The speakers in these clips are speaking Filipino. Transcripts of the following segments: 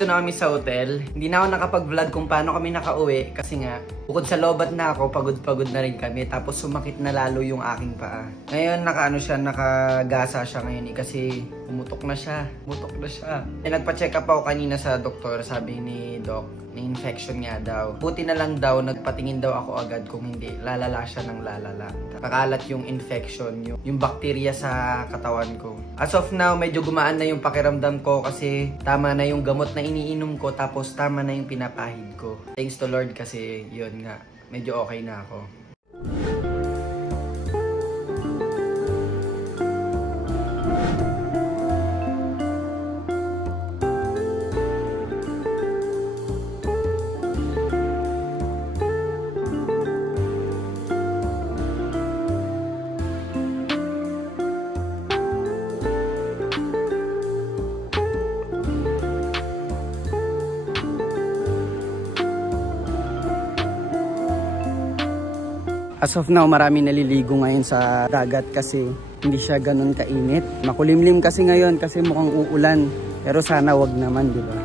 nandito na kami sa hotel. Hindi na ako nakapag-vlog kung paano kami nakauwi kasi nga bukod sa lobat na ako, pagod-pagod na rin kami. Tapos sumakit na lalo yung aking paa. Ngayon nakagasa siya ngayon kasi pumutok na siya. Nagpa-check up ako kanina sa doktor. Sabi ni doc, may infection nga daw. Buti na lang daw, nagpatingin daw ako agad, kung hindi, lalala siya ng lalala. Kakalat yung infection, yung bacteria sa katawan ko. As of now, medyo gumaan na yung pakiramdam ko kasi tama na yung gamot na iniinom ko, tapos tama na yung pinapahid ko. Thanks to Lord kasi yun nga, medyo okay na ako. As of now, marami naliligo ngayon sa dagat kasi hindi siya ganun kainit. Makulimlim kasi ngayon kasi mukhang uulan. Pero sana wag naman, di ba?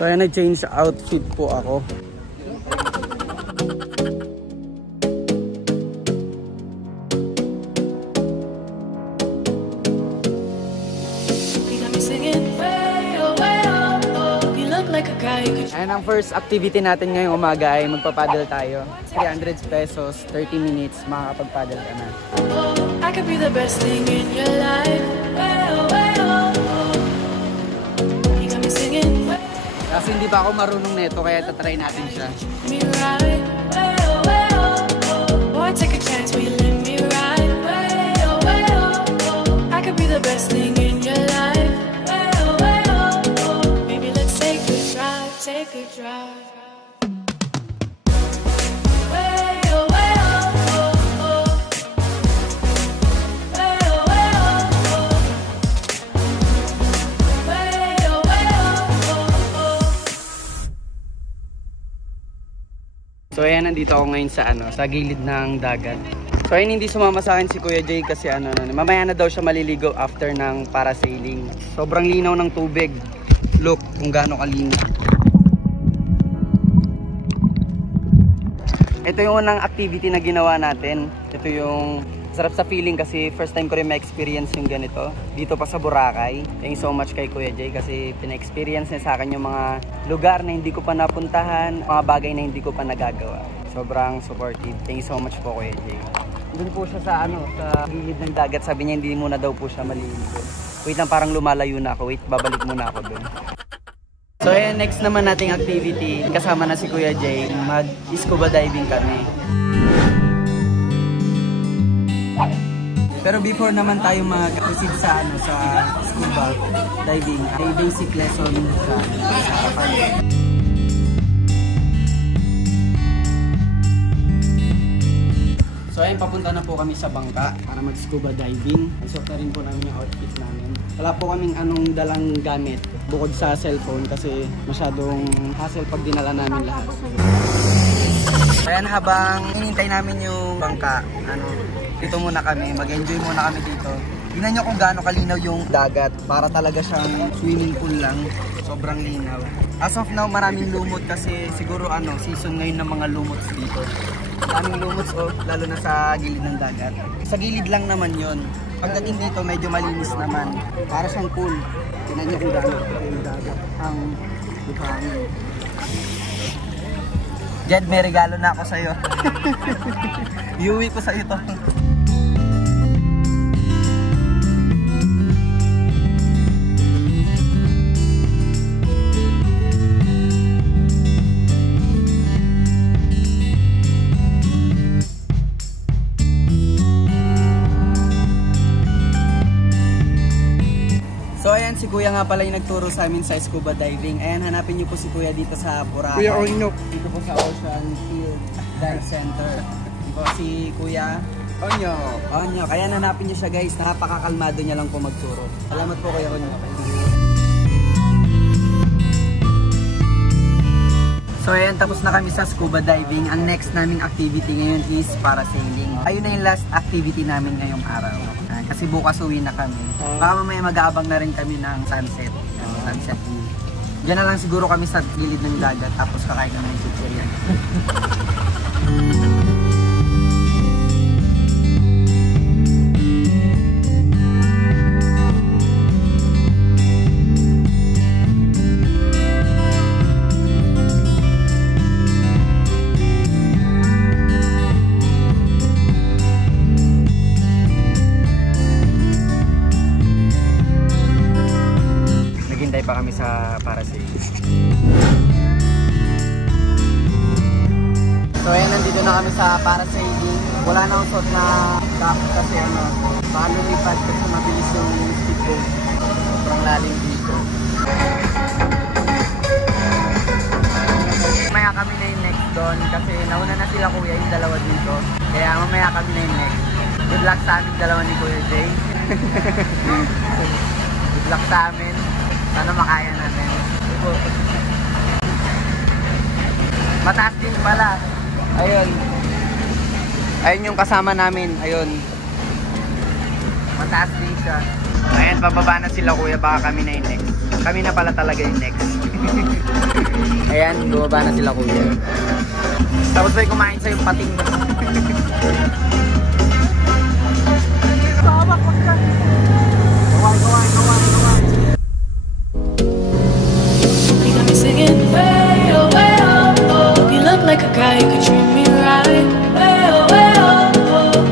So ayan, nag-change outfit po ako. Ayan, ang first activity natin ngayong umaga ay magpapaddle tayo. 300 pesos, 30 minutes, makakapag-paddle ka na. I could be the best thing in your life. Kasi hindi pa ako marunong nito, kaya tatry natin siya. So ayan, nandito ako ngayon sa gilid ng dagat. So ayan, hindi sumama sa akin si Kuya Jay kasi mamaya na daw siya maliligo after ng parasailing. Sobrang linaw ng tubig. Look kung gaano kalinaw. Ito yung unang activity na ginawa natin. Ito yung sarap sa feeling kasi first time ko rin ma-experience yung ganito dito pa sa Boracay. Thank you so much kay Kuya Jay kasi pina-experience niya sa akin yung mga lugar na hindi ko pa napuntahan, mga bagay na hindi ko pa nagagawa. Sobrang supportive. Thank you so much po, Kuya Jay. Doon po siya sa sa gilid ng dagat. Sabi niya hindi muna daw po siya maliligo. Wait lang, parang lumalayo na ako. Wait, babalik muna ako doon. So ayan, next naman nating activity. Kasama na si Kuya Jay. Mag-scuba diving kami. Pero before naman tayo mag-proceed sa scuba diving, ay basic lesson sa So ayun, papunta na po kami sa bangka para mag-scuba diving. Isuot na rin po namin yung outfit namin. Wala po kaming dalang gamit bukod sa cellphone kasi masyadong hassle pag dinala namin lahat. Ayan, habang hinintay namin yung bangka, dito muna kami, mag-enjoy muna kami dito. Tingnan nyo kung gaano kalinaw yung dagat. Para talaga siyang swimming pool lang. Sobrang linaw. As of now, maraming lumot kasi siguro season ngayon ng mga lumots dito. Maraming lumots lalo na sa gilid ng dagat. Sa gilid lang naman yon. Pagdating dito, medyo malinis naman. Para siyang pool. Tingnan nyo kung gaano yung dagat. Ang buhangin. Jed, may regalo na ako sa'yo. Iuwi ko sa'yo to. Kuya nga pala yung nagturo sa amin sa scuba diving. Ayan, hanapin niyo po si Kuya dito sa Boracay. Kuya Onyok. Dito po sa Ocean Field Dive Center. Dito po si Kuya Onyok. Kaya hanapin niyo siya guys. Napakakalmado niya lang po magturo. Salamat po Kuya Onyok. So ayan, tapos na kami sa scuba diving. Ang next naming activity ngayon is parasailing. Ayun na yung last activity namin ngayong araw. Kasi bukas uwi na kami. Baka mamaya mag-aabang na rin kami ng sunset. Sunset view. Diyan na lang siguro kami sa gilid ng dagat tapos kakain kami ng chichirya. Naghintay pa kami sa parasailing. So ayan, nandito na kami sa parasailing. Wala na usot na cap kasi baka lumipad kasi mabilis yung speedboat. Sobrang lalim dito. Mamaya kami na yung next doon kasi nauna na sila Kuya yung dalawa dito. Kaya mamaya kami na yung next. Good luck sa amin dalawa ni Kuya Jay. Good luck sa amin. Sana makaya natin. Mataas din pala. Ayun. Ayun yung kasama namin. Ayun. Mataas din siya. Ayan, pababa na sila Kuya. Baka kami na yung next. Kami na pala talaga yung next. Ayan, bumaba na sila Kuya. Tapos may kumain sa yung pating. Kawak ka. Kaway. Singing way oh, you look like a guy who could treat me right. Way oh,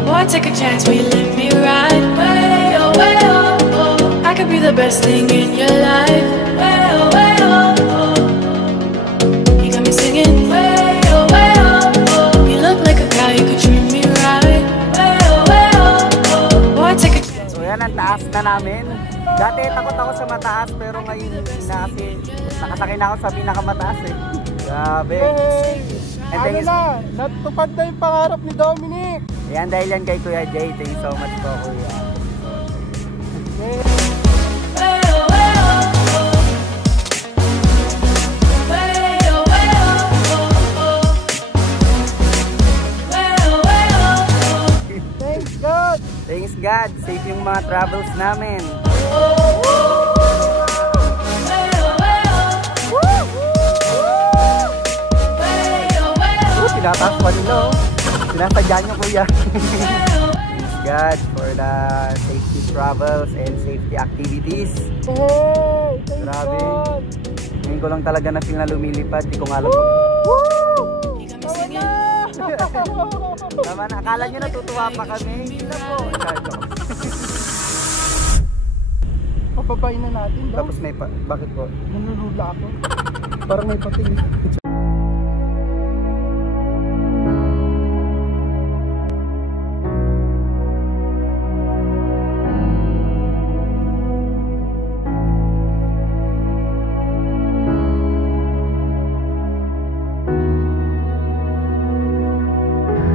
boy, take a chance, will you let me ride? Way oh, I could be the best thing in your life. Way oh, you got me singing way oh, you look like a guy who could treat me right. Way oh, boy, take a chance. So yan, ang taas na namin. Dati takot ako sa mataas pero ngayon na kasi nakasakay na ako sa pinakamataas eh. Grabe. And Ano na, natupad na yung pangarap ni Dominic. Yan dahil yan kay Kuya Jay. Thank you so much po Kuya. Thanks God. Thanks God. Safe yung mga travels namin. Tinataas pa nila oh. Sinasadya nyo Kuya. Thanks God for the safety travels and safety activities. Hey, thanks Grabe. God. Ngayon ko lang talaga na feel na lumilipad. Di ko nga alam. Tama na. Akala nyo natutuwa pa kami. Hindi na po. Pababain na natin daw. Tapos may pa. Bakit po? Nanulula ako. Parang may pating.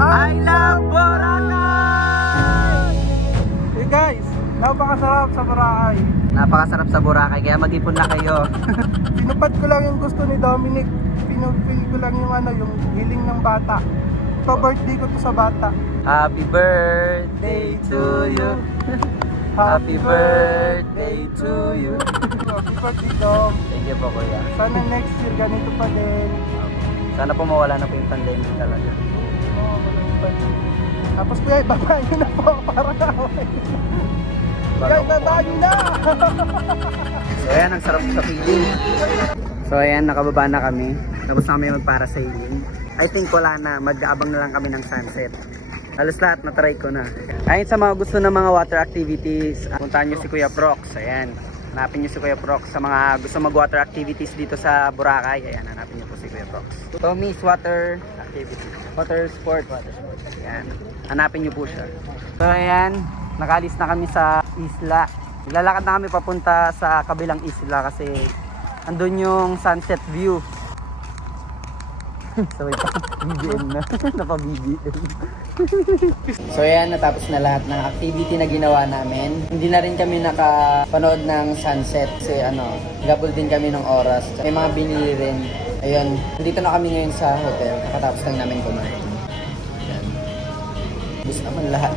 I love Boracay! Hey guys, napakasarap sa Boracay. Napakasarap sa Boracay, kaya mag-ipon na kayo. Pinupad ko lang yung gusto ni Dominic. Pinupil ko lang yung yung hiling ng bata. Ito birthday ko to sa bata. Happy birthday to you. Happy birthday to you. Happy birthday Dom. Thank you po Kuya. Sana next year ganito pa din. Sana po mawala na po yung pandemic talaga. Tapos kuya, ibaba nyo na po para away. Kuya, ibaba nyo na! So ayan, ang sarap sa feeling. So ayan, nakababa na kami. Tapos na kami magparasailing. I think wala na, mag-aabang na lang kami ng sunset. Halos lahat na-try ko na. Ayun sa mga gusto ng mga water activities, puntahan nyo si Kuya Prox. Ayan, hanapin nyo si Kuya Prox. Sa mga gusto mag-water activities dito sa Boracay, ayan, hanapin nyo po si Kuya Prox. Tommy's Water Activity. Water Sport. Ayan, hanapin nyo po siya. So ayan, nakalis na kami sa isla. Lalakad na kami papunta sa kabilang isla kasi andun yung sunset view. So ito, BBM na. Napa-BBM. So ayan, natapos na lahat ng activity na ginawa namin. Hindi na rin kami nakapanood ng sunset kasi gabol din kami ng oras. May mga binili rin. Ayun, dito na kami ngayon sa hotel. Nakatapos lang namin kumain. Ayan. Ubus naman lahat.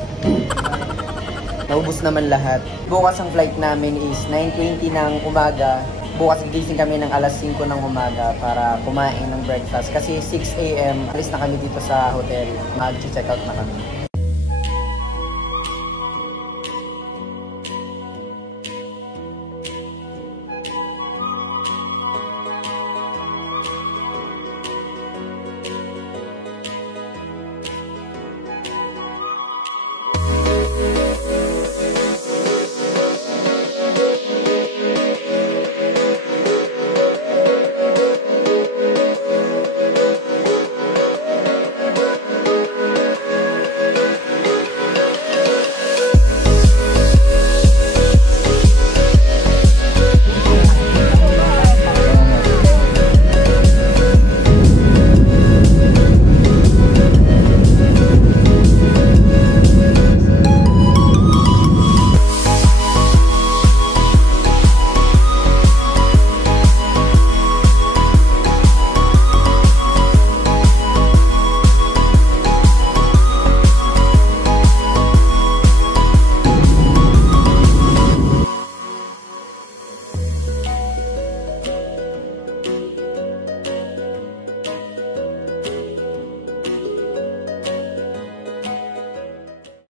Naubos naman lahat. Bukas ang flight namin is 9:20 ng umaga. Bukas gigising kami ng alas 5 ng umaga para kumain ng breakfast. Kasi 6 AM, alis na kami dito sa hotel. Mag-check out na kami.